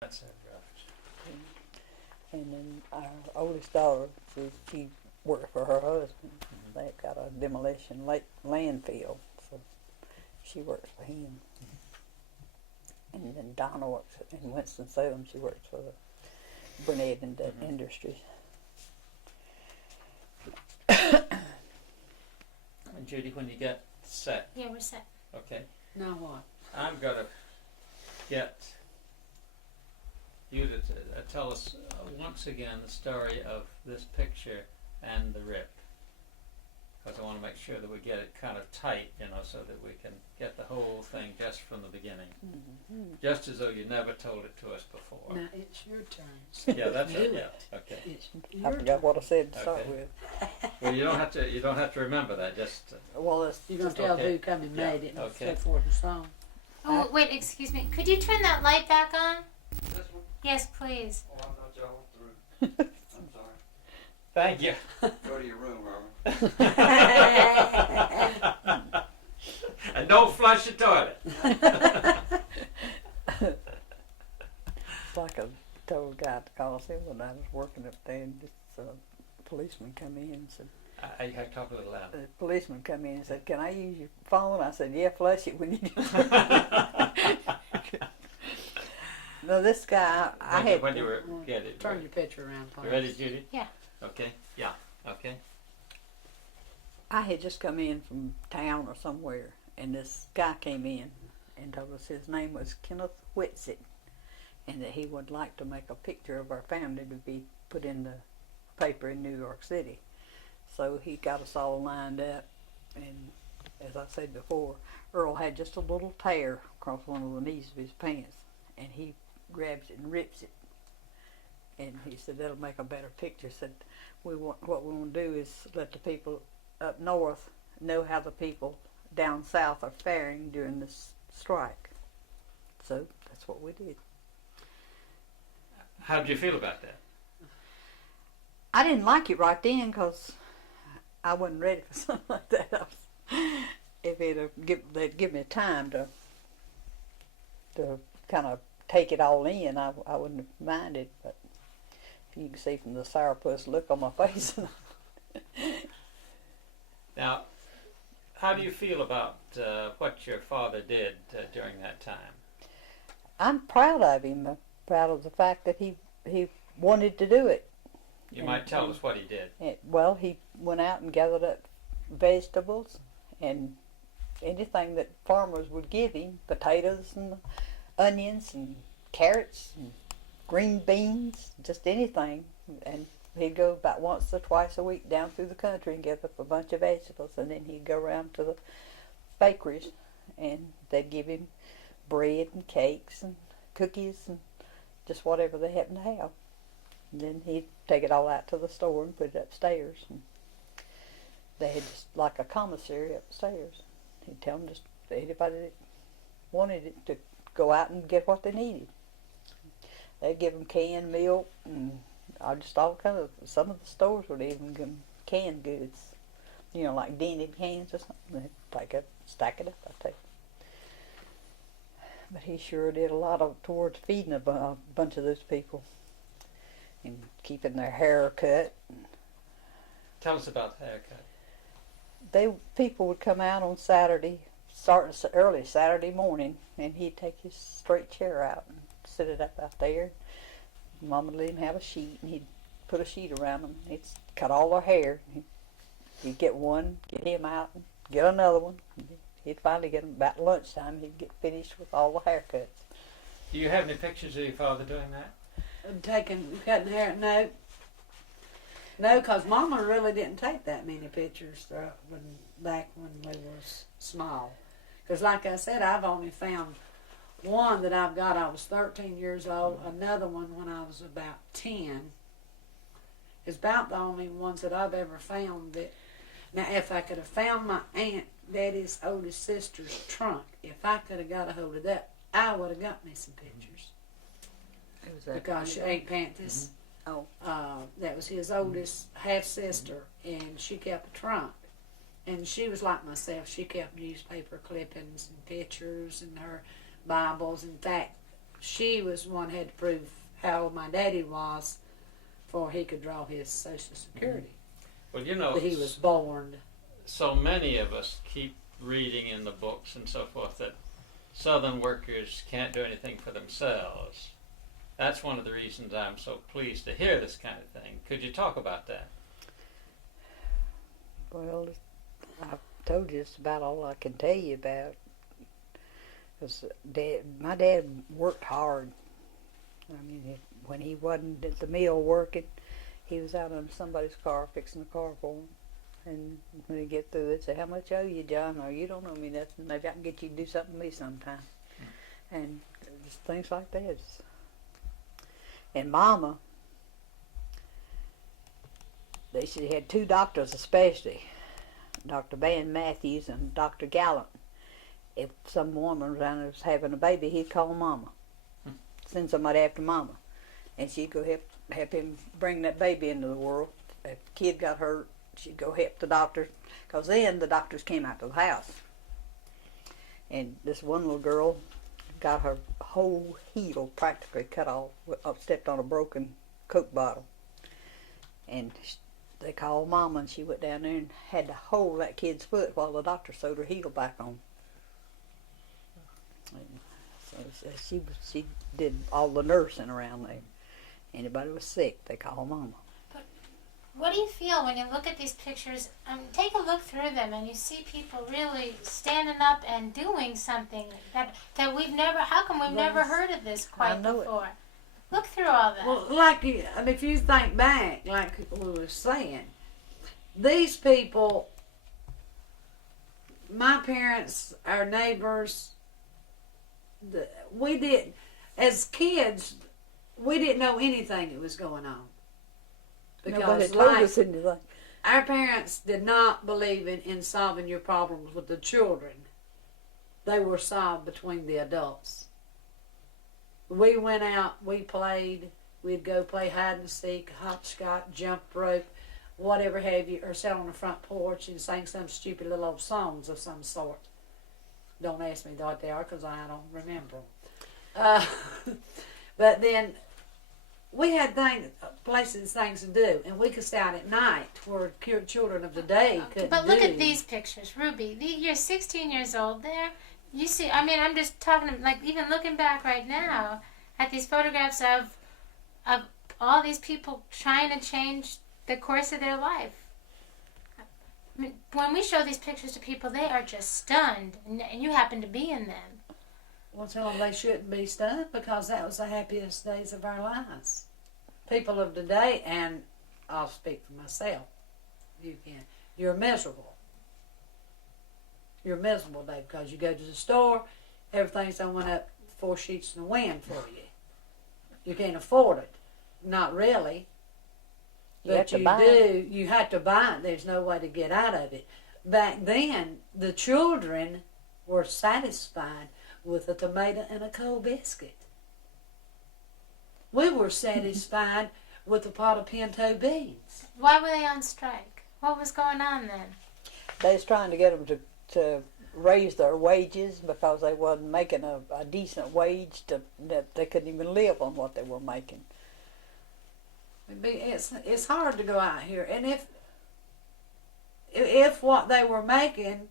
That's it, right. And then our oldest daughter, she worked for her husband. Mm-hmm. They got a demolition landfill, so she works for him. And then Donna works in Winston-Salem. She works for the Burnett Industries. And Judy, when you get set, Yeah, we're set. okay, Now what? I'm going to get you to tell us once again the story of this picture and the rip. Because I want to make sure that we get it kind of tight, so that we can get the whole thing just from the beginning. Mm-hmm. Just as though you never told it to us before. Now it's your turn. Yeah, that's Do it. it. Yeah. Okay. It's I your forgot turn. what I said to start Okay. with. Well, you don't have to. You don't have to remember that. Just Well, it's You're going just, to tell okay. who come and Yeah, made it and okay. so forth and so on. Oh, wait, excuse me. Could you turn that light back on? This one? Yes, please. Oh, I thought y'all went through. I'm sorry. thank you. Go to your room, Robert. And don't flush the toilet. it's like I told a guy at the Coliseum when I was working up there, and this policeman come in and said, I have to talk a little louder. the policeman come in and said, "Can I use your phone?" I said, "Yeah, flush it when you do." No, this guy, I had. When you were get it. Turn your picture around, please. You ready, Judy? Yeah. Okay. Yeah. Okay. I had just come in from town or somewhere, and this guy came in and told us his name was Kenneth Whitsitt, and that he would like to make a picture of our family to be put in the paper in New York City. So he got us all lined up, and as I said before, Earl had just a little tear across one of the knees of his pants, and he grabs it and rips it. And he said, "That'll make a better picture." Said, what we want to do is let the people up north know how the people down south are faring during this strike. So that's what we did. How did you feel about that? I didn't like it right then because I wasn't ready for something like that. If they'd give me time to kind of take it all in, I wouldn't have minded. But you can see from the sourpuss look on my face. Now, how do you feel about what your father did during that time? I'm proud of him. I'm proud of the fact that he wanted to do it. You might tell us what he did. Well, he went out and gathered up vegetables and anything that farmers would give him, potatoes and onions and carrots and green beans, just anything. And he'd go about once or twice a week down through the country and get up a bunch of vegetables, and then he'd go around to the bakeries and they'd give him bread and cakes and cookies and just whatever they happened to have. And then he'd take it all out to the store and put it upstairs. And they had just like a commissary upstairs. He'd tell them just anybody that wanted it to go out and get what they needed. They'd give them canned milk and just all kind of. Some of the stores would even give them canned goods, like dented cans or something. They'd take it, stack it up. I tell you. But he sure did a lot towards feeding a bunch of those people and keeping their hair cut. Tell us about the haircut. People would come out on Saturday, starting early Saturday morning, and he'd take his straight chair out and sit it up out there. Mama would let him have a sheet, and he'd put a sheet around them. He'd cut all their hair. He'd get one, get him out, and get another one. He'd finally get them about lunchtime. He'd get finished with all the haircuts. Do you have any pictures of your father doing that? Cutting hair? No. No, because Mama really didn't take that many pictures back when we was small. Because like I said, I've only found one that I've got. I was 13 years old. Another one when I was about 10. It's about the only ones that I've ever found that. Now, if I could have found my Aunt Daddy's oldest sister's trunk, if I could have got a hold of that, I would have got me some pictures. Because she Aunt Panthers, that was his oldest half-sister, and she kept a trunk. And she was like myself. She kept newspaper clippings and pictures and her Bibles. In fact, she was one had to prove how old my daddy was before he could draw his Social Security. Well, you know, That he was born. so many of us keep reading in the books and so forth that Southern workers can't do anything for themselves. That's one of the reasons I'm so pleased to hear this kind of thing. Could you talk about that? Well, I've told you it's about all I can tell you about. Cause my dad worked hard. I mean, when he wasn't at the mill working, he was out on somebody's car fixing the car for him. And when he get through, they'd say, "How much owe you, John?" Or, "You don't owe me nothing. Maybe I can get you to do something for me sometime." And just things like that. And Mama, she had two doctors especially, Dr. Van Matthews and Dr. Gallant. If some woman around there was having a baby, he'd call Mama. Send somebody after Mama. And she'd go help him bring that baby into the world. If a kid got hurt, she'd go help the doctor. Because then the doctors came out to the house. And this one little girl got her whole heel practically cut off, stepped on a broken Coke bottle. And they called Mama, and she went down there and had to hold that kid's foot while the doctor sewed her heel back on. So she did all the nursing around there. Anybody was sick, they called Mama. But what do you feel when you look at these pictures? Take a look through them, and you see people really standing up and doing something that we've never. How come we've never heard of this quite before? Look through all that. Well, like if you think back, like we were saying, these people, my parents, our neighbors, we did, as kids, we didn't know anything that was going on. Nobody told us anything. Our parents did not believe in solving your problems with the children. They were solved between the adults. We went out, we played, we'd go play hide and seek, hopscotch, jump rope, whatever have you, or sit on the front porch and sing some stupid little old songs of some sort. Don't ask me what they are, because I don't remember them. But then we had places, things to do, and we could stay out at night where children of the day couldn't But look do. at these pictures, Ruby. You're 16 years old there. You see, I mean, I'm just talking, like, even looking back right now at these photographs of all these people trying to change the course of their life. I mean, when we show these pictures to people, they are just stunned, and you happen to be in them. Well, tell them they shouldn't be stunned, because that was the happiest days of our lives. People of today, and I'll speak for myself, you're miserable. You're miserable, Dave, because you go to the store, everything's done went up 4 sheets in the wind for you. You can't afford it. Not really. But you do. You have to buy it. There's no way to get out of it. Back then, the children were satisfied with a tomato and a cold biscuit. We were satisfied with a pot of pinto beans. Why were they on strike? What was going on then? They was trying to get them to raise their wages because they wasn't making a decent wage that they couldn't even live on what they were making. It's hard to go out here, and if what they were making,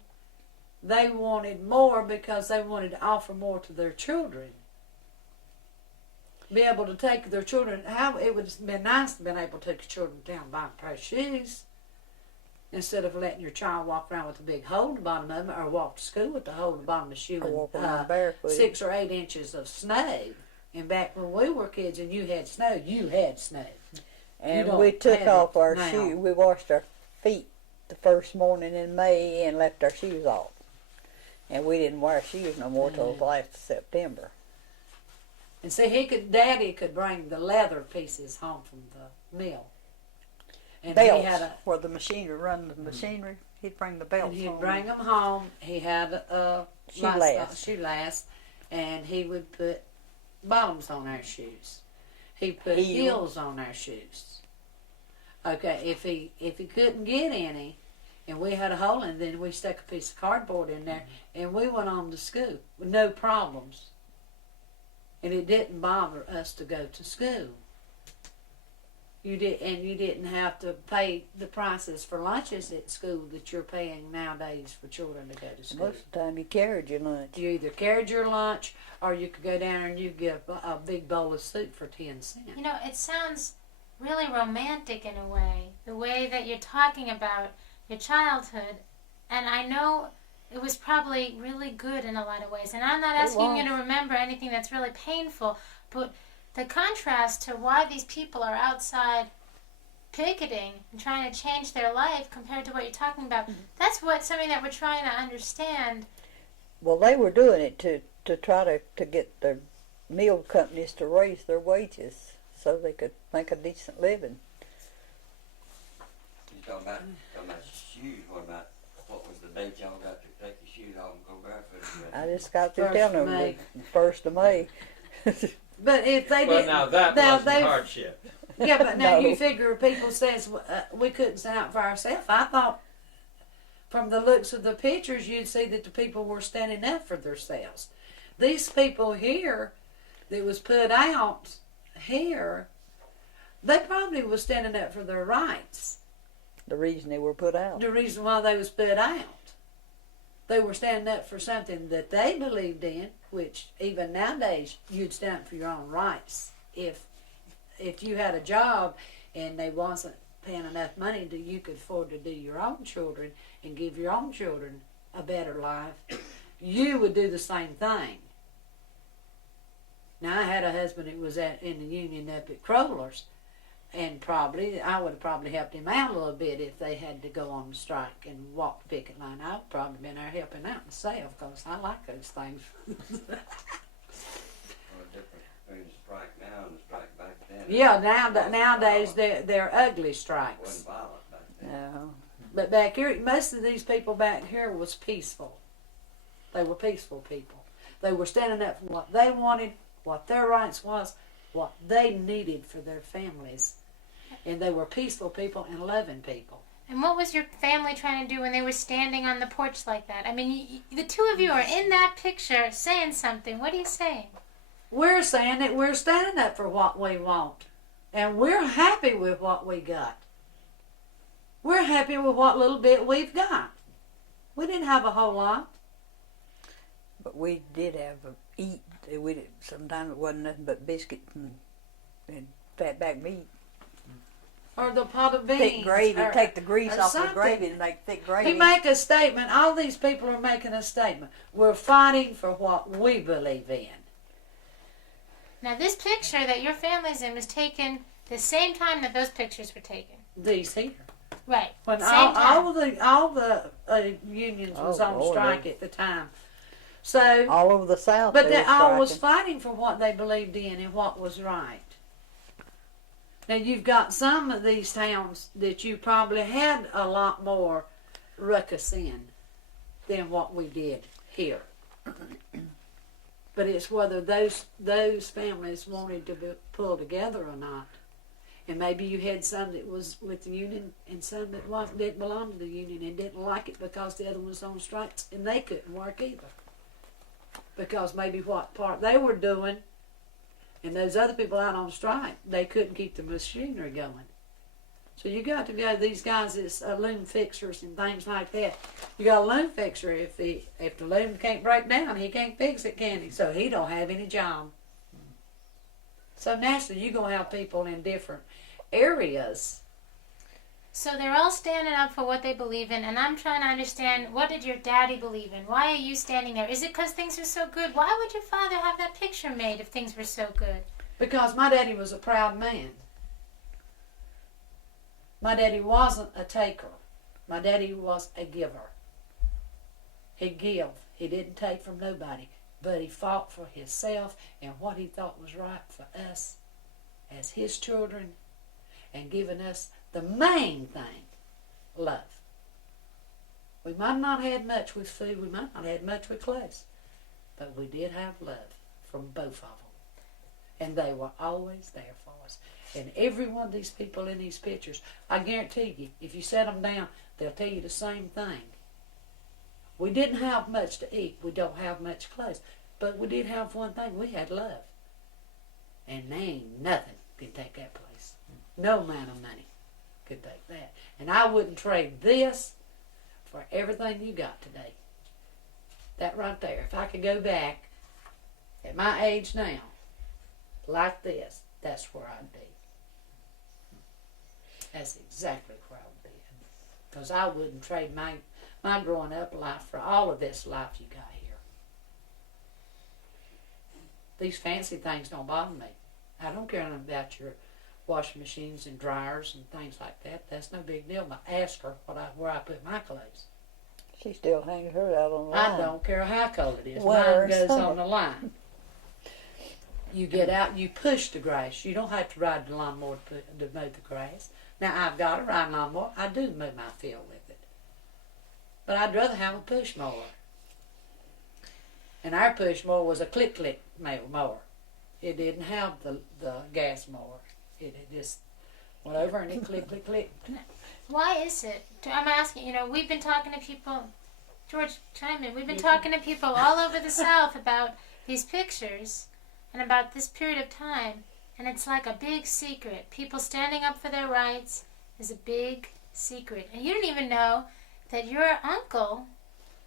they wanted more because they wanted to offer more to their children. Be able to take their children. How it would have been nice to be able to take your children down and buy a pair of shoes, instead of letting your child walk around with a big hole in the bottom of them, or walk to school with the hole in the bottom of the shoe, Or walk and around barefoot. 6 or 8 inches of snow. And back when we were kids and you had snow, you had snow. And don't we took have off it our now. shoes. We washed our feet the first morning in May and left our shoes off. And we didn't wear shoes no more till last September. And see, Daddy could bring the leather pieces home from the mill. And Belts, he had where the machinery run the machinery, he'd bring the belts and he'd home. bring them home. He had a shoe last, and he would put bottoms on our shoes. He put heels on our shoes. Okay, if he couldn't get any, and we had a hole in it, then we stuck a piece of cardboard in there, and we went on to school with no problems. and it didn't bother us to go to school. You didn't have to pay the prices for lunches at school that you're paying nowadays for children to go to school. Most of the time you carried your lunch. You either carried your lunch, or you could go down and you get a big bowl of soup for 10 cents. You know, it sounds really romantic in a way, the way that you're talking about your childhood. And I know it was probably really good in a lot of ways. And I'm not asking you to remember anything that's really painful, but the contrast to why these people are outside picketing and trying to change their life compared to what you're talking about, that's something that we're trying to understand. Well, they were doing it to try to get the meal companies to raise their wages so they could make a decent living. You talking about shoes? What was the date y'all got to take your shoes off and go barefooted? I just got through 1st telling of them May. the 1st of May. But if they Well, didn't, now that now wasn't they- hardship. yeah, but now No. you figure people says we couldn't stand out for ourselves. I thought from the looks of the pictures, you'd see that the people were standing up for themselves. These people here that was put out here, they probably was standing up for their rights. The reason they were put out. The reason why they was put out, they were standing up for something that they believed in, which even nowadays you'd stand up for your own rights. If you had a job and they wasn't paying enough money that you could afford to do your own children and give your own children a better life, you would do the same thing. Now I had a husband that was in the union up at Crowler's, and I would have probably helped him out a little bit if they had to go on strike and walk the picket line. I would probably been there helping out myself because I like those things. Well, different between the strike now and the strike back then. Yeah, nowadays they're ugly It strikes. wasn't violent back then. No. But back here, most of these people back here was peaceful. They were peaceful people. They were standing up for what they wanted, what their rights was, what they needed for their families. And they were peaceful people and loving people. And what was your family trying to do when they were standing on the porch like that? I mean, the two of you are in that picture saying something. What are you saying? We're saying that we're standing up for what we want. And we're happy with what we got. We're happy with what little bit we've got. We didn't have a whole lot. But we did have a eat. We did, sometimes it wasn't nothing but biscuits and fatback meat. Or the pot of beans. Thick gravy. or- Take the grease or off the something. gravy and make thick gravy. You make a statement. All these people are making a statement. We're fighting for what we believe in. Now, this picture that your family's in was taken the same time that those pictures were taken. These here. Right. When Same all time. the unions was Oh, on Lord, strike at the time. So, all over the South. but they were all was striking. fighting for what they believed in and what was right. Now you've got some of these towns that you probably had a lot more ruckus in than what we did here. But it's whether those families wanted to pull together or not. And maybe you had some that was with the union and some that didn't belong to the union and didn't like it because the other one was on strikes and they couldn't work either. Because maybe what part they were doing and those other people out on strike, they couldn't keep the machinery going. So you got to go, these guys that's loom fixers and things like that. You got a loom fixer, if the loom can't break down, he can't fix it, can he? So he don't have any job. So naturally, you're going to have people in different areas. So they're all standing up for what they believe in, and I'm trying to understand, what did your daddy believe in? Why are you standing there? Is it because things are so good? Why would your father have that picture made if things were so good? Because my daddy was a proud man. My daddy wasn't a taker. My daddy was a giver. He'd give. He didn't take from nobody. But he fought for himself and what he thought was right for us as his children, and giving us the main thing, love. We might not have had much with food, we might not have had much with clothes, but we did have love from both of them. And they were always there for us. And every one of these people in these pictures, I guarantee you, if you set them down, they'll tell you the same thing. We didn't have much to eat. We don't have much clothes. But we did have one thing. We had love. And there ain't nothing can take that place. No amount of money could take that. And I wouldn't trade this for everything you got today. That right there. If I could go back at my age now, like this, that's where I'd be. That's exactly where I would be. Because I wouldn't trade my growing up life for all of this life you got here. These fancy things don't bother me. I don't care nothing about your washing machines and dryers and things like that. That's no big deal. But ask her where I put my clothes. She still hangs hers out on the line. I don't care how cold it is. Winter or Mine goes summer. on the line. You get out, you push the grass. You don't have to ride the lawnmower to mow the grass. Now, I've got a riding lawnmower. I do mow my field with it. But I'd rather have a push mower. And our push mower was a click-click mower. It didn't have the gas mower. It just went over and it click. Why is it? I'm asking, we've been talking to people, George, chime in. We've been talking to people all over the South about these pictures and about this period of time. And it's like a big secret. People standing up for their rights is a big secret. And you didn't even know that your uncle,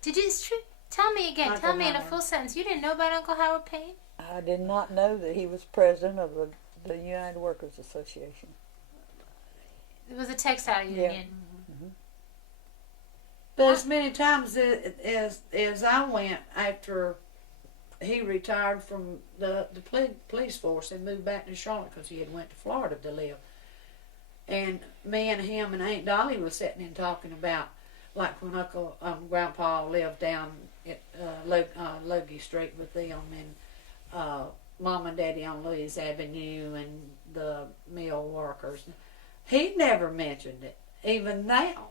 it's true? Tell me again. Uncle Tell me in a Howard. full sentence. You didn't know about Uncle Howard Payne? I did not know that he was president of the United Workers Association. It was a textile union. But as many times as I went after he retired from the police force and moved back to Charlotte because he had went to Florida to live. And me and him and Aunt Dolly was sitting and talking about, like when Grandpa lived down at Logie Street with them, and Mom and Daddy on Louis Avenue, and the mill workers. He never mentioned it, even now.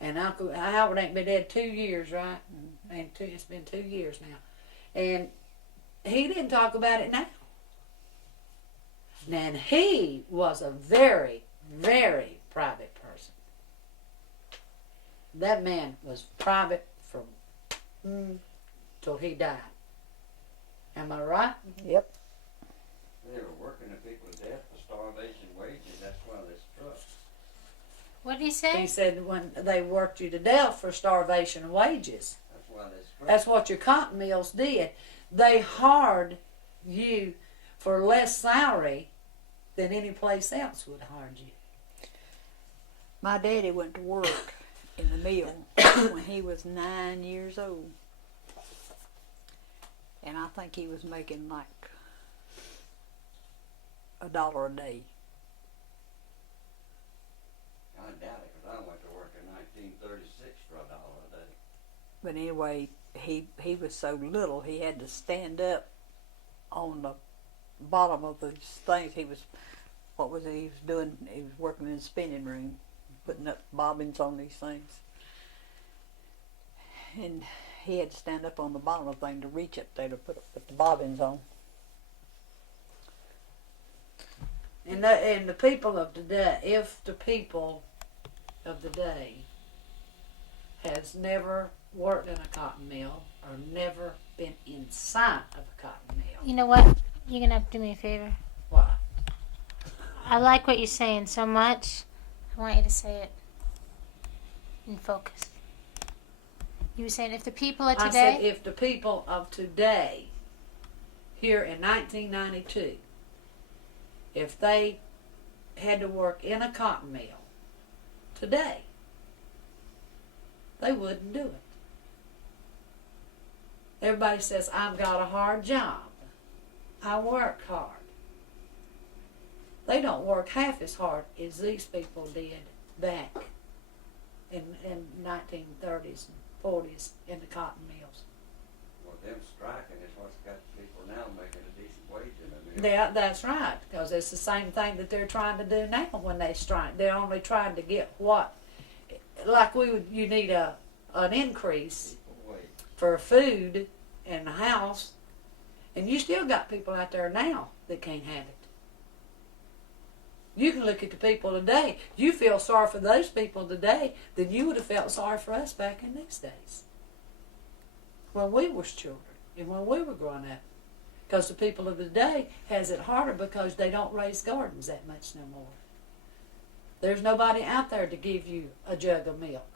And Uncle Howard ain't been dead 2 years, right? And it's been 2 years now. And he didn't talk about it now. And he was a very, very private person. That man was private from till he died. Am I right? Yep. They were working the people to death for starvation wages. That's why they struck. What did he say? He said when they worked you to death for starvation wages. That's why they struck. That's what your cotton mills did. They hired you for less salary than any place else would hire you. My daddy went to work in the mill when he was 9 years old. And I think he was making like $1 a day. I doubt it, because I went to work in 1936 for $1 a day. But anyway, he was so little he had to stand up on the bottom of these things. He was doing? He was working in the spinning room, putting up bobbins on these things. And he had to stand up on the bottom of the thing to reach up there to put the bobbins on. And the people of today, if the people of the day has never worked in a cotton mill or never been inside of a cotton mill. You know what? You're going to have to do me a favor. What? I like what you're saying so much. I want you to say it in focus. You were saying if the people of I today... said if the people of today, here in 1992, if they had to work in a cotton mill today, they wouldn't do it. Everybody says, I've got a hard job. I work hard. They don't work half as hard as these people did back in 1930s and 40s in the cotton mills. Well, them striking is what's got people now making a decent wage in the mill. Yeah, that's right, because it's the same thing that they're trying to do now when they strike. They're only trying to get what? Like you need an increase Equal wage. for food and the house, and you still got people out there now that can't have it. You can look at the people today. You feel sorry for those people today than you would have felt sorry for us back in these days. When we was children and when we were growing up. Because the people of the day has it harder because they don't raise gardens that much no more. There's nobody out there to give you a jug of milk,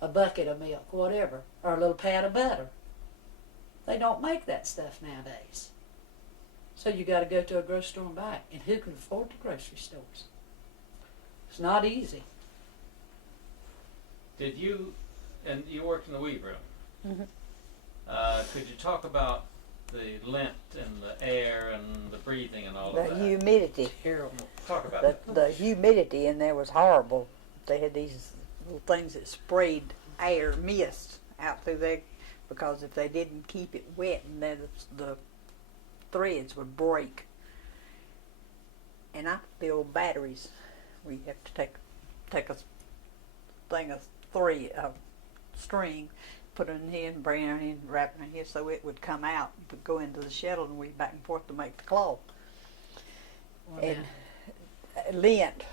a bucket of milk, whatever, or a little pat of butter. They don't make that stuff nowadays. So you got to go to a grocery store and buy it. And who can afford the grocery stores? It's not easy. Did you, and you worked in the wheat room, Mhm. Could you talk about the lint and the air and the breathing and all The of that? humidity. Terrible. Talk about The, that. the humidity in there was horrible. They had these little things that sprayed air mist out through there because if they didn't keep it wet, and then the threads would break. And I build batteries. We have to take a thing of string, put it in here and bring it in, wrap it in here so it would come out, but go into the shuttle and we back and forth to make the cloth. Well, And lint,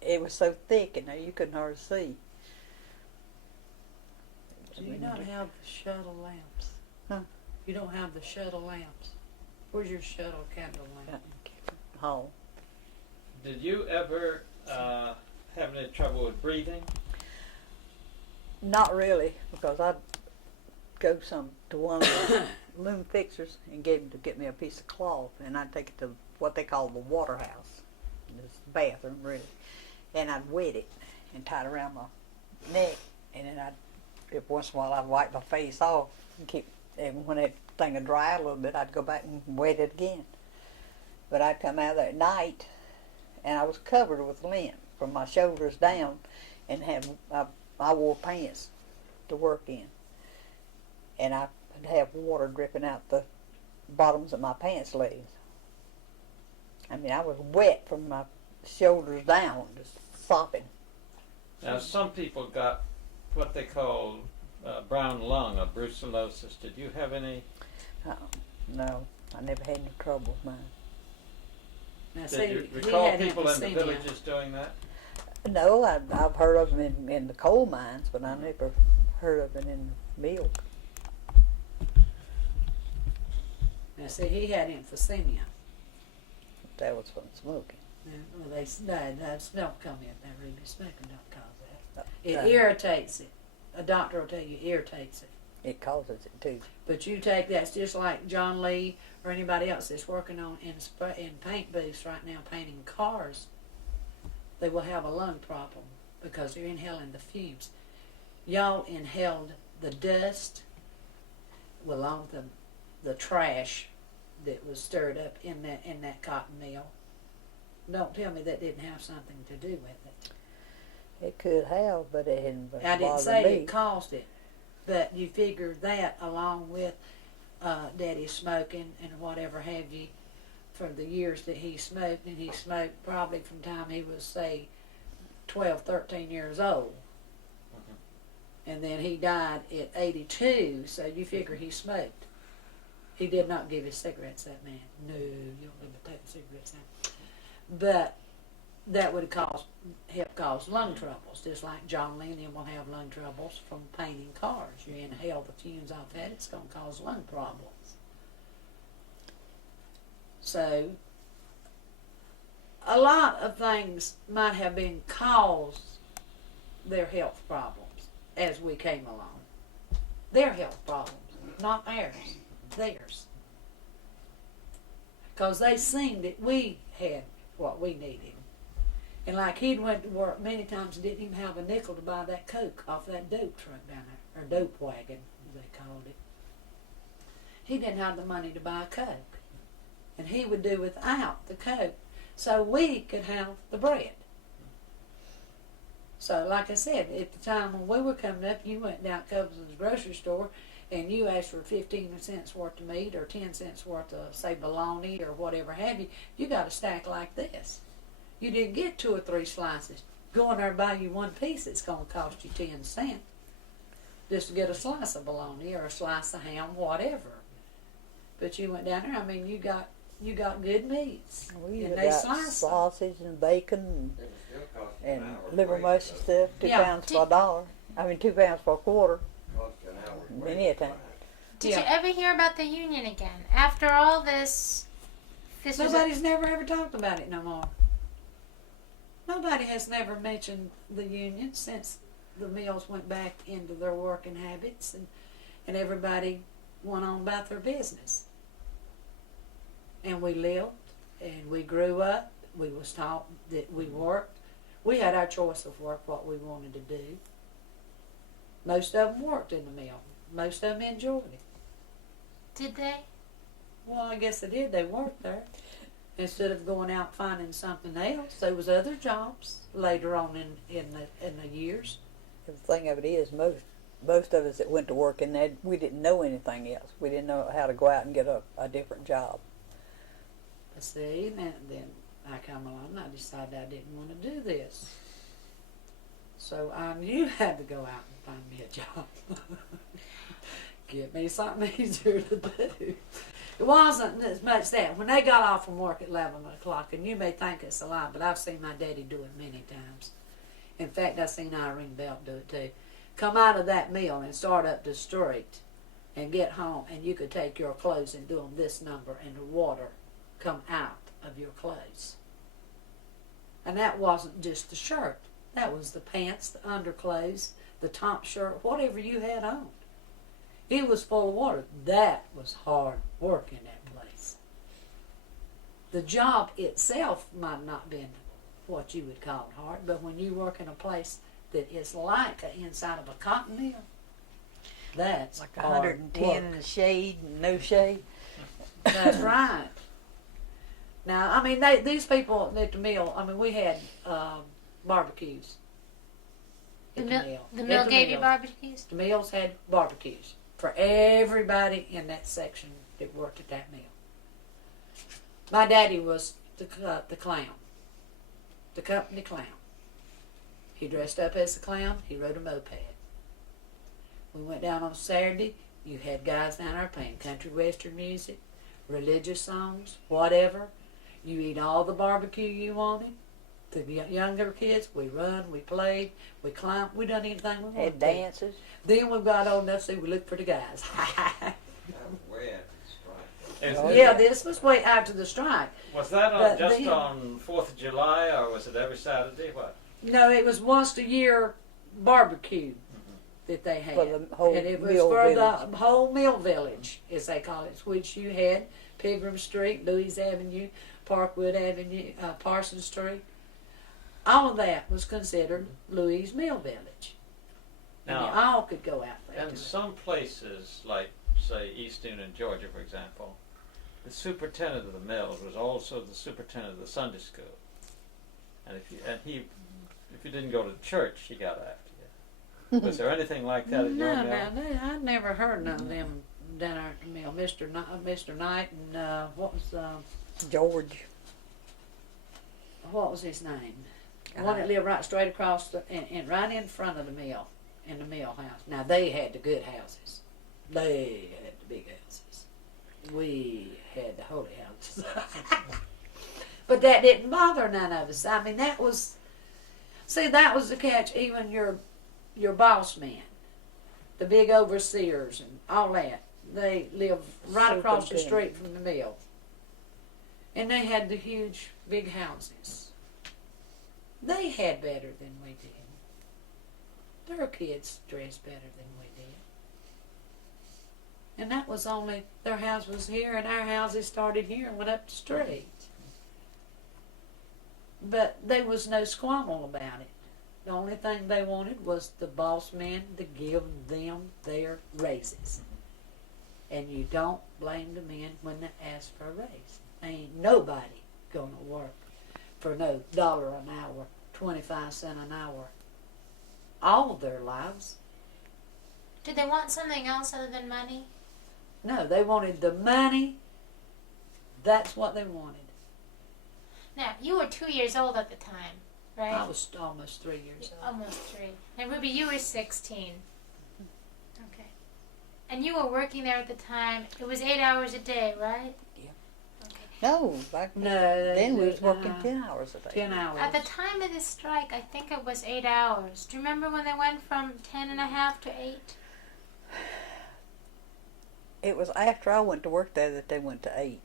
it was so thick in there you couldn't hardly see. do you not have the shuttle lamps? Huh? You don't have the shuttle lamps. Where's your shuttle candle lamp? Hall. Did you ever have any trouble with breathing? Not really, because I'd go to one of the loom fixers and get me a piece of cloth, and I'd take it to what they call the water house, this bathroom really, and I'd wet it and tie it around my neck, and then every once in a while I'd wipe my face off and when that thing would dry out a little bit, I'd go back and wet it again. But I'd come out there at night, and I was covered with lint from my shoulders down, and I wore pants to work in, and I'd have water dripping out the bottoms of my pants legs. I mean, I was wet from my shoulders down, just sopping. Now, some people got what they call brown lung or brucellosis. Did you have any? No, I never had any trouble with mine. Now, Did you he recall had people in the emphysema. villages doing that? No, I've heard of them in the coal mines, but I never heard of it in the mill. Now, see, he had emphysema. That was from smoking. Well, they smoke come in there, Ruby. Smoking don't cause that. It Uh, irritates it. A doctor will tell you it irritates it. It causes it too. But you take that's just like John Lee or anybody else that's working on in paint booths right now painting cars. They will have a lung problem because they're inhaling the fumes. Y'all inhaled the dust along with the trash that was stirred up in that cotton mill. Don't tell me that didn't have something to do with it. It could have, but it hadn't I didn't bothered say me. it caused it, but you figure that along with Daddy smoking and whatever have you for the years that he smoked, and he smoked probably from the time he was, say, 12, 13 years old. And then he died at 82, so you figure he smoked. He did not give his cigarettes, that man. No, you don't let me take the cigarettes out. But that would help cause lung troubles, just like John Lee and them will have lung troubles from painting cars. You inhale the fumes off that, it's going to cause lung problems. So, a lot of things might have been caused their health problems as we came along. Their health problems, not ours, theirs. Because they seen that we had what we needed. And like he'd went to work many times and didn't even have a nickel to buy that Coke off that dope truck down there, or dope wagon, as they called it. He didn't have the money to buy a Coke. And he would do without the Coke so we could have the bread. So like I said, at the time when we were coming up, you went down to Covelson's grocery store and you asked for 15 cents worth of meat or 10 cents worth of, say, bologna or whatever have you, you got a stack like this. You didn't get 2 or 3 slices. Go in there and buy you one piece, it's going to cost you 10 cents just to get a slice of bologna or a slice of ham, whatever. But you went down there, I mean, you got good meats. We and got they sliced them. sausage and bacon It was still costing and an hour's liver wage, mush and stuff, 2 Yeah. pounds for $1. I mean, 2 pounds for a quarter. Cost an hour's Many wage a time. to Did Yeah. you ever hear about the union again? After all this was Nobody's never ever talked about it no more. Nobody has never mentioned the union since the mills went back into their working habits, and everybody went on about their business. And we lived and we grew up. We was taught that we worked. We had our choice of work, what we wanted to do. Most of them worked in the mill. Most of them enjoyed it. Did they? Well, I guess they did. They worked there. Instead of going out finding something else, there was other jobs later on in the years. The thing of it is, most of us that went to work in that, we didn't know anything else. We didn't know how to go out and get a different job. But see, then I come along and I decided I didn't want to do this. So I knew I had to go out and find me a job. Get me something easier to do. It wasn't as much that. When they got off from work at 11 o'clock, and you may think it's a lie, but I've seen my daddy do it many times. In fact, I've seen Belk do it too. Come out of that mill and start up the street and get home, and you could take your clothes and do them this number, and the water come out of your clothes. And that wasn't just the shirt. That was the pants, the underclothes, the top shirt, whatever you had on. It was full of water. That was hard work in that place. The job itself might not have been what you would call hard, but when you work in a place that is like the inside of a cotton mill, that's Like hard 110 work. in the shade and no shade. That's right. Now, I mean, these people at the mill, I mean, we had barbecues The at mill, mill. the At mill the gave you mill. barbecues? The mills had barbecues for everybody in that section that worked at that mill. My daddy was the clown, the company clown. He dressed up as a clown. He rode a moped. We went down on Saturday. You had guys down there playing country western music, religious songs, whatever. You eat all the barbecue you wanted. The younger kids, we run, we played, we climbed, we done anything we wanted Had to. dances. Then we got old enough so we looked for the guys. That was way after the strike. Oh, Yeah, this was way after the strike. Was that But just then- on 4th of July, or was it every Saturday? What? No, it was once a year barbecue that they had. For the whole and it was mill for village. the whole mill village, as they call it, which you had Pilgrim Street, Louis Avenue, Parkwood Avenue, Parsons Street. All of that was considered Louis' Mill Village. And you Now, all could go out there. in to it. some places, like say Easton and Georgia, for example, the superintendent of the mills was also the superintendent of the Sunday school. And if you didn't go to church, he got after you. Was there anything like that at your No, mill? I'd never heard none of them down there at the mill. Mr. Knight and what George. was his name? The one that lived right straight across and right in front of the mill, in the mill house. Now they had the good houses. They had the big houses. We had the holy houses. But that didn't bother none of us. I mean, that was the catch. Even your boss men, the big overseers and all that, they lived right across the street from the mill. And they had the huge, big houses. They had better than we did. Their kids dressed better than we did. And that was only, their house was here and our houses started here and went up the street. But there was no squabble about it. The only thing they wanted was the boss men to give them their raises. And you don't blame the men when they ask for a raise. Ain't nobody gonna work for no $1 an hour, 25 cents an hour, all of their lives. Did they want something else other than money? No, they wanted the money. That's what they wanted. Now, you were 2 years old at the time, right? I was almost 3 years old. Almost 3. Now, Ruby, you were 16. Okay. And you were working there at the time. It was 8 hours a day, right? Yeah. Okay. No, back No, then we was working 10 hours a day. 10 hours. At the time of this strike, I think it was 8 hours. Do you remember when they went from 10 and a half to 8? It was after I went to work there that they went to 8.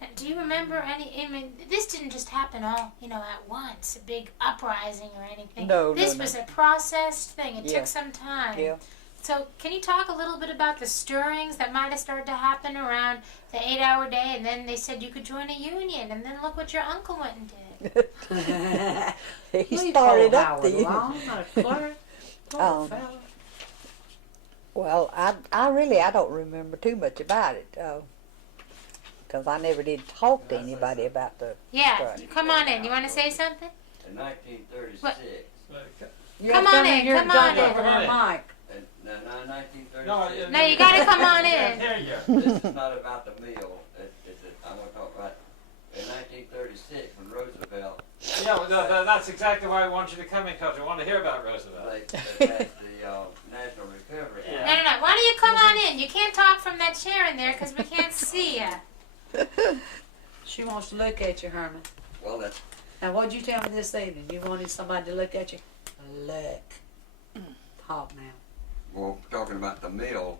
And do you remember any? I mean, this didn't just happen all at once, a big uprising or anything. No, this no, was no. a processed thing. It Yeah. took some time. Yeah. So, can you talk a little bit about the stirrings that might have started to happen around the 8-hour day, and then they said you could join a union, and then look what your uncle went and did. He Leave started old up the Howard union. alone, a clerk. Poor fella. Well, I don't remember too much about it, because I never did talk to anybody about the Yeah, strike. come on in. You want to say something? In 1936, What? You Come gotta on in, here come and on talk in. over her mic. in 1936. No, you got to come on in. There you go. This is not about the meal. I'm going to talk about in 1936 when Roosevelt Yeah, well, that's exactly why I want you to come in, because I want to hear about Roosevelt. they passed the National Recovery No, Act. no, no. Why don't you come on in? You can't talk from that chair in there because we can't see you. She wants to look at you, Herman. Well, that's Now, what'd you tell me this evening? You wanted somebody to look at you? Look. Talk now. well, talking about the meal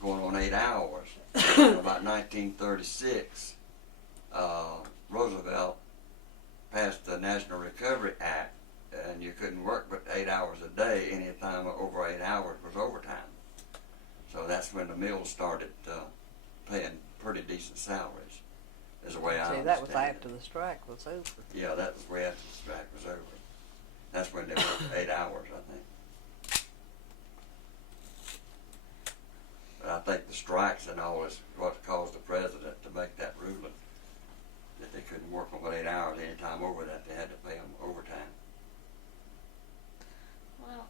going on 8 hours. About 1936, Roosevelt passed the National Recovery Act, and you couldn't work but 8 hours a day. Any time over 8 hours was overtime. So that's when the mills started paying pretty decent salaries, is the way I See, understand that was it. after the strike was over. Yeah, that was way after the strike was over. That's when they worked 8 hours, I think. But I think the strikes and all is what caused the president to make that ruling that they couldn't work on but 8 hours. Any time over that, they had to pay them overtime. Well,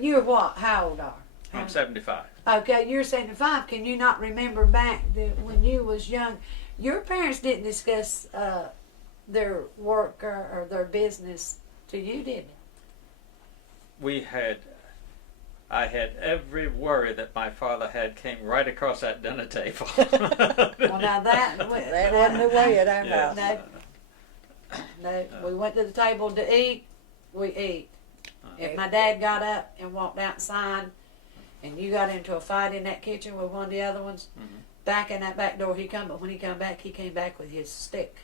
You're what? How old are you? I'm 75. Okay, you're 75. Can you not remember back when you was young? Your parents didn't discuss their work or their business to you, did they? I had every worry that my father had came right across that dinner table. Well, now that That wasn't the way at our Yeah. house. No, we went to the table to eat. We eat. If my dad got up and walked outside, and you got into a fight in that kitchen with one of the other ones, back in that back door he come. But when he came back with his stick,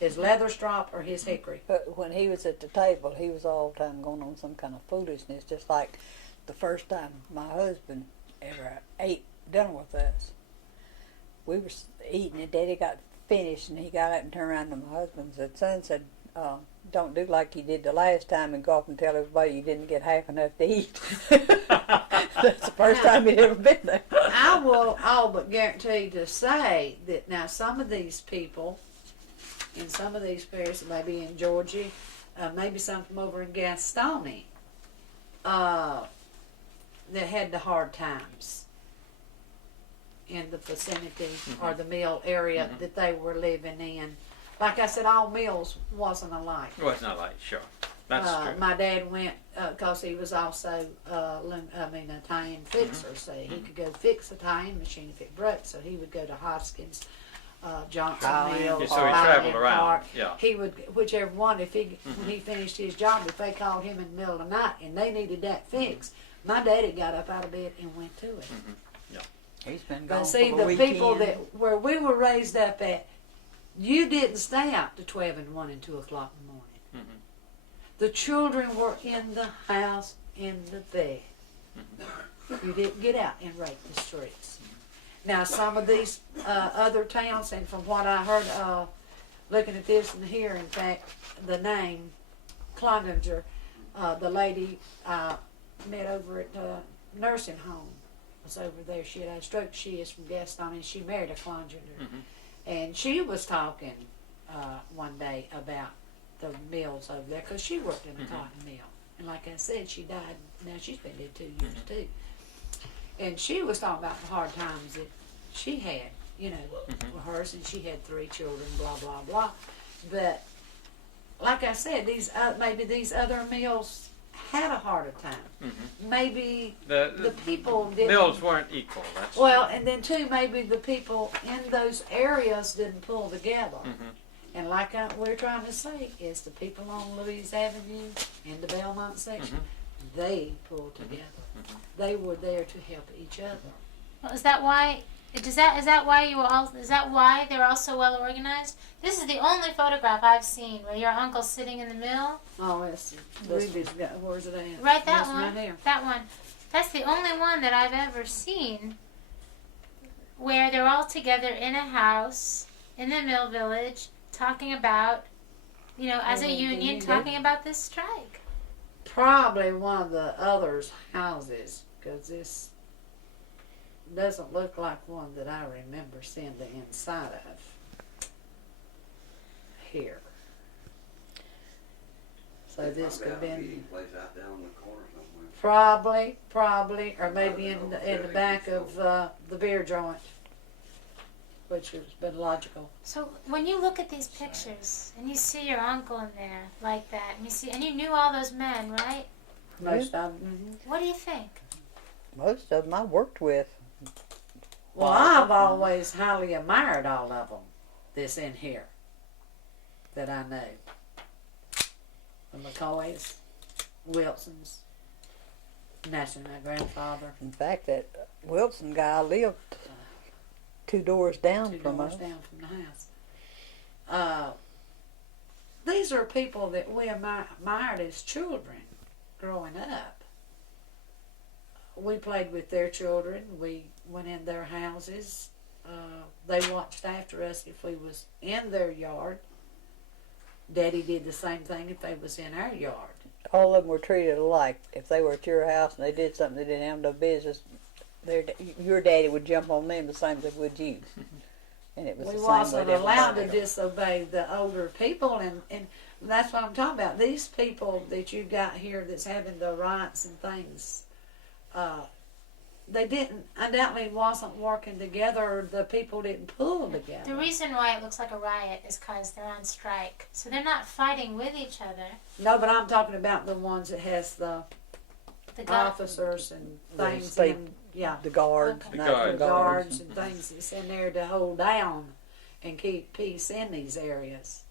his leather strop or his hickory. But when he was at the table, he was all the time going on some kind of foolishness, just like the first time my husband ever ate dinner with us. We were eating and Daddy got finished and he got up and turned around to my husband and said, "Son," said, "don't do like you did the last time and go off and tell everybody you didn't get half enough to eat." That's the first time he'd ever been there. I will all but guarantee to say that now some of these people in some of these parishes, maybe in Georgia, maybe some from over in Gastonia, that had the hard times in the vicinity or the mill area that they were living in. Like I said, all mills wasn't alike. Well, it's not like, sure. That's true. My dad went because he was also a tying fixer, so he could go fix a tying machine if it broke. So he would go to Hoskins, Johnson Mill, Yeah, so he Highland traveled around, Park. yeah. He would whichever one. If he when he finished his job, if they called him in the middle of the night and they needed that fixed, my daddy got up out of bed and went to it. He's been gone But see, for the the people weekend. that where we were raised up at, you didn't stay out to 12 and 1 and 2 o'clock in the morning. The children were in the house, in the bed. You didn't get out and rake the streets. Now, some of these other towns, and from what I heard, looking at this and here, in fact, the name Cloninger, the lady I met over at the nursing home was over there. She had had a stroke. She is from Gastonia, and she married a Cloninger. And she was talking one day about the mills over there because she worked in a cotton mill. And like I said, she died. Now she's been dead 2 years too. And she was talking about the hard times that she had, with hers, and she had 3 children, blah, blah, blah. But like I said, maybe these other mills had a harder time. Maybe the people didn't. Mills weren't equal. That's Well, and then too, maybe the people in those areas didn't pull together. And like we're trying to say, is the people on Louise Avenue in the Belmont section, they pulled together. They were there to help each other. Well, is that why? Is that why you were all? Is that why they're all so well organized? This is the only photograph I've seen where your uncle's sitting in the mill. Oh, that's Ruby's got. Where's it at? Right, that This one. right there. That one. That's the only one that I've ever seen where they're all together in a house in the mill village talking about, as a the union, union. talking about this strike. Probably one of the others' houses, because this doesn't look like one that I remember seeing the inside of. Here. So this could have Probably a been meeting place out there on the corner somewhere. probably, or maybe in the back of the beer joint, which has been logical. So when you look at these pictures and you see your uncle in there like that, and you knew all those men, right? Most of them. What do you think? Most of them I worked with. Well, I've always highly admired all of them that's in here that I know. The McCoys, Wilsons, naturally my grandfather, In fact, that Wilson guy lived 2 doors down two from doors us. down from the house. These are people that we admired as children growing up. We played with their children. We went in their houses. They watched after us if we was in their yard. Daddy did the same thing if they was in our yard. All of them were treated alike. If they were at your house and they did something they didn't have no business, your daddy would jump on them the same as they would you. And it was We the same wasn't with allowed to everybody. disobey the older people, and that's what I'm talking about. These people that you got here that's having the rights and things, they didn't, undoubtedly wasn't working together, or the people didn't pull together. The reason why it looks like a riot is because they're on strike. So they're not fighting with each other. No, but I'm talking about the ones that has the The guy, officers and The things state- in, yeah, The guards, Okay. The national guards. guards and things that's in there to hold down and keep peace in these areas.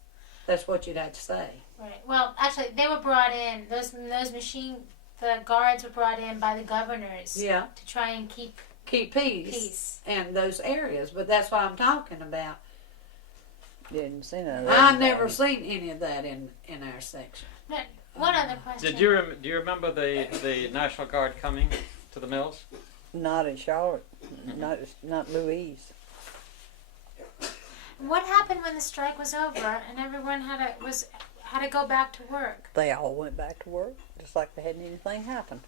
That's what you'd have to say. right. Well, actually, they were brought in. The guards were brought in by the governors Yeah, to try and keep keep peace. peace. And those areas, but that's what I'm talking about. Didn't see none of that. I never seen any of that in our section. But one other question. Do you remember the National Guard coming to the mills? Not in Charlotte. Not Louise. What happened when the strike was over and everyone had to go back to work? They all went back to work, just like they hadn't anything happen.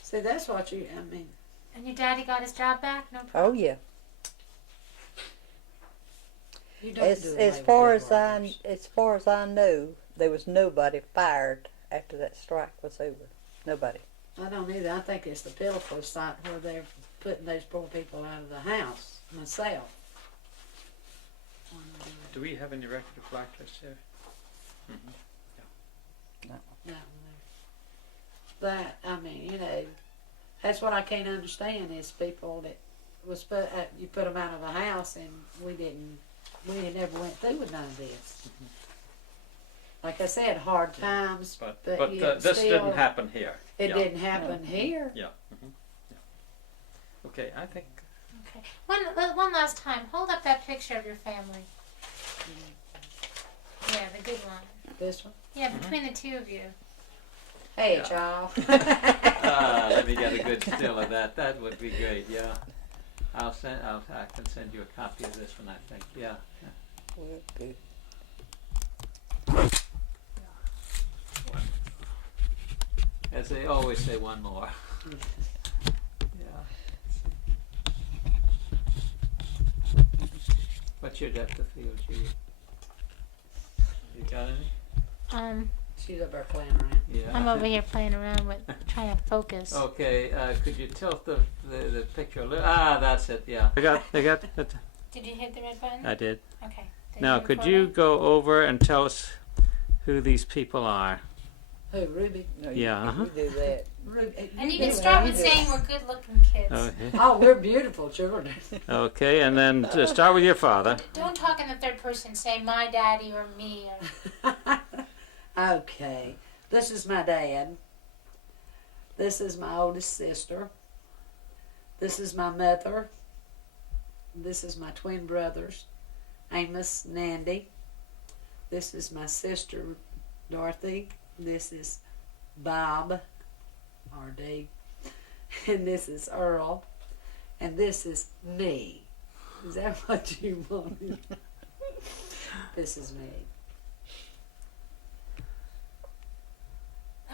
See, that's what I mean. And your daddy got his job back? No problem. Oh yeah. You don't As do away with far good as I know, there was nobody fired after that strike was over. Nobody. I don't either. I think it's the Pillow site where they're putting those poor people out of the house. Myself. Do we have any record of blacklists here? That, I mean, that's what I can't understand is people that was you put them out of the house and we never went through with none of this. Like I said, hard times, But yet this still, didn't happen here. It Yeah. didn't happen here. Yeah. Okay, I think. Okay. One last time. Hold up that picture of your family. Yeah, the good one. This one. Yeah, between the two of you. Hey, Yeah. y'all. Let me get a good still of that. That would be great. Yeah. I can send you a copy of this one. I think. Yeah. Well, good. As they always say, one more. Yeah. What's your depth of field, Judy? You got any? She's up there playing around. Yeah. I'm over here playing around with trying to focus. Okay, could you tilt the picture a little? Ah, that's it, yeah. I got it. Did you hit the red button? I did. Okay. Now, could you go over and tell us who these people are? Who, Ruby? No, Yeah, you do that. Ruby. And you can start with saying we're good-looking kids. Okay. Oh, we're beautiful children. Okay, and then start with your father. Don't talk in the third person. Say my daddy or me. Or... Okay. This is my dad. This is my oldest sister. This is my mother. This is my twin brothers, Amos and Andy. This is my sister, Dorothy. This is Bob, R.D. And this is Earl. And this is me. Is that what you wanted? This is me.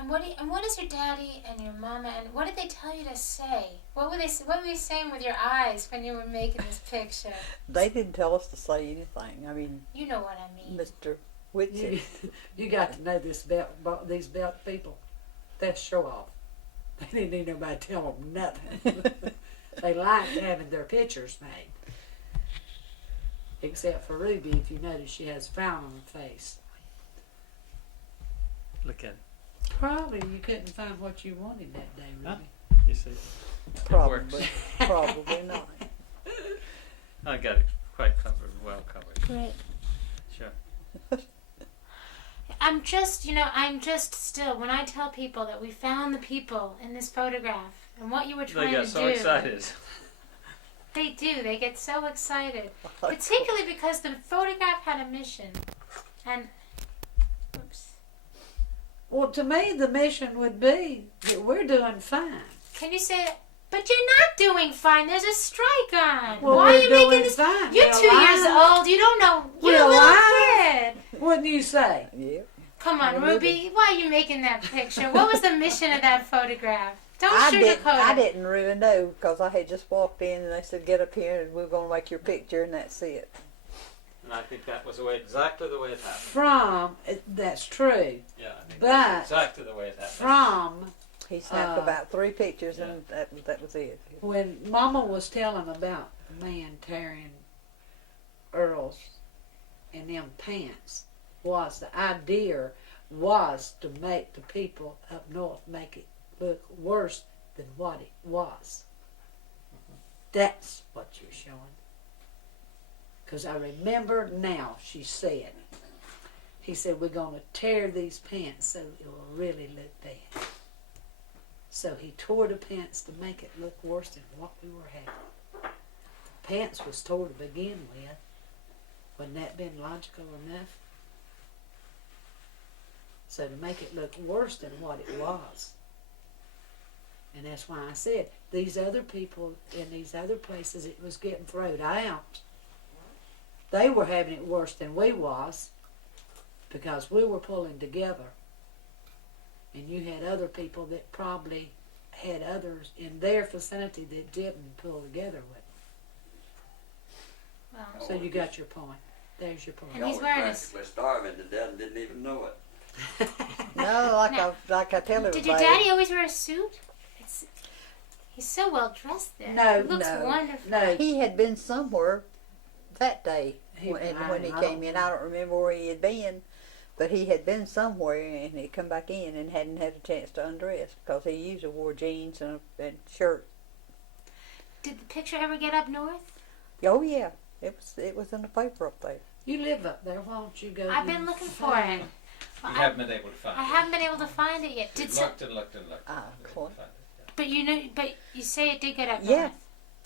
And what is your daddy and your mama, and what did they tell you to say? What were you saying with your eyes when you were making this picture? They didn't tell us to say anything. I mean, You know what I mean. Mr. Whitson. You got to know these Belk people. They're show off. They didn't need nobody to tell them nothing. They liked having their pictures made. Except for Ruby, if you notice, she has a frown on her face. Look at it. Probably you couldn't find what you wanted that day, Ruby. Huh? You see, Probably. Probably not. I got it quite covered, well covered. Great. Sure. I'm just still, when I tell people that we found the people in this photograph and what you were They trying got to so do. excited. They do. They get so excited. Particularly because the photograph had a mission. And, oops. Well, to me, the mission would be that we're doing fine. Can you say, but you're not doing fine. There's a strike on. Well, Why are we're you doing making this? fine. You're We're 2 years alive. old. You don't know. You're We're a little alive. kid. Wouldn't you say? Yeah. Come on, We're Ruby. Why are you making that picture? What was the mission of that photograph? Don't I sugarcoat it. didn't really know because I had just walked in and they said, get up here and we're going to make your picture and that's it. And I think that was exactly the way it happened. That's true. Yeah, I think But that's exactly the way it happened. From He snapped about 3 pictures and that was it. when Mama was telling about the man tearing Earl's and them pants, was the idea was to make the people up north make it look worse than what it was. That's what you're showing. Because I remember now, she said, he said, we're going to tear these pants so it will really look bad. So he tore the pants to make it look worse than what we were having. The pants was tore to begin with. Wouldn't that been logical enough? So to make it look worse than what it was. And that's why I said, these other people in these other places, it was getting thrown out. They were having it worse than we was because we were pulling together. And you had other people that probably had others in their vicinity that didn't pull together with them. Well, So you got your point. There's your point. And he's Y'all wearing were a- practically starving to death and didn't even know it. No, like I tell everybody. did your daddy always wear a suit? He's so well dressed there. No, He looks no, wonderful. No, He had been somewhere that day when he I came in. I don't remember where he had been, but he had been somewhere and he'd come back in and hadn't had a chance to undress because he usually wore jeans and shirt. Did the picture ever get up north? Oh yeah, it was in the paper up there. you live up there. Why don't you go? I've been and looking for find it. You Well, haven't been able to find I it. haven't been able to find it yet. We've Did looked and looked and looked. Ah, Haven't been cool. able to find it. but you say it did get up Yeah.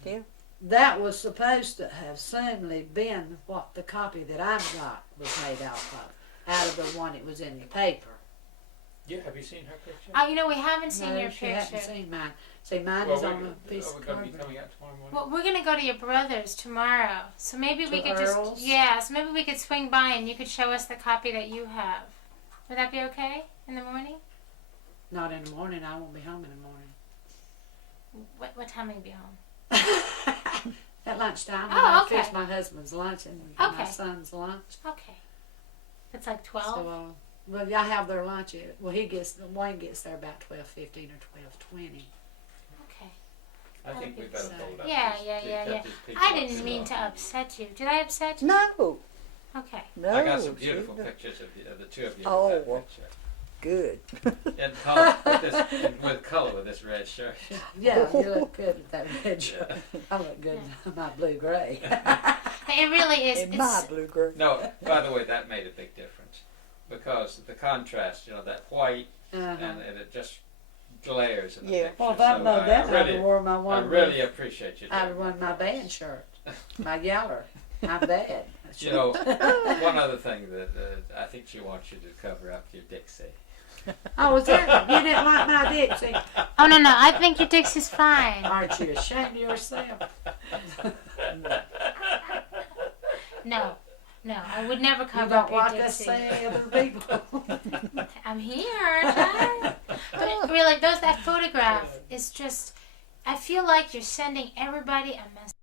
north. That was supposed to have certainly been what the copy that I've got was made out of the one that was in the paper. Yeah, have you seen her picture? We haven't seen No, your she picture. hasn't seen mine. See, mine Well, is on a piece are we of going to be cardboard. coming out tomorrow morning? Well, we're gonna go to your brother's tomorrow, so maybe we To could Earl's? so maybe we could swing by and you could show us the copy that you have. Would that be okay in the morning? Not in the morning. I won't be home in the morning. What time will you be home? At lunchtime, when Oh, I okay. fix my husband's lunch and my Okay. son's lunch. Okay, it's like 12. So, well, I have their lunch. Wayne gets there about 12:15 or 12:20. Okay. I think we better hold up. Yeah, these- yeah, these- yeah, cut yeah. these people I up didn't too mean long. to upset you. Did I upset you? No, Okay. no. I got some she beautiful didn't. pictures of the two of you Oh, with that well. picture. Good. In color, with color with this red shirt. Yeah, you look good with that red shirt. I look good in my blue-gray. It really is. In my blue girl. No, by the way, that made a big difference. because the contrast, that white, Uh-huh. and it just glares in the Yeah. picture. Well, if I'd So known that, I'd really, have worn my I one. really appreciate you I'd have doing worn that. my band shirt, my yaller. I'm bad. One other thing that I think she wants you to cover up your Dixie. Oh, was that? You didn't like my Dixie? Oh no, I think your Dixie's fine. Aren't you ashamed of yourself? No, I would never You cover up don't your like us Dixie. saying other people. I'm here, child. But really, that photograph is just. I feel like you're sending everybody a message.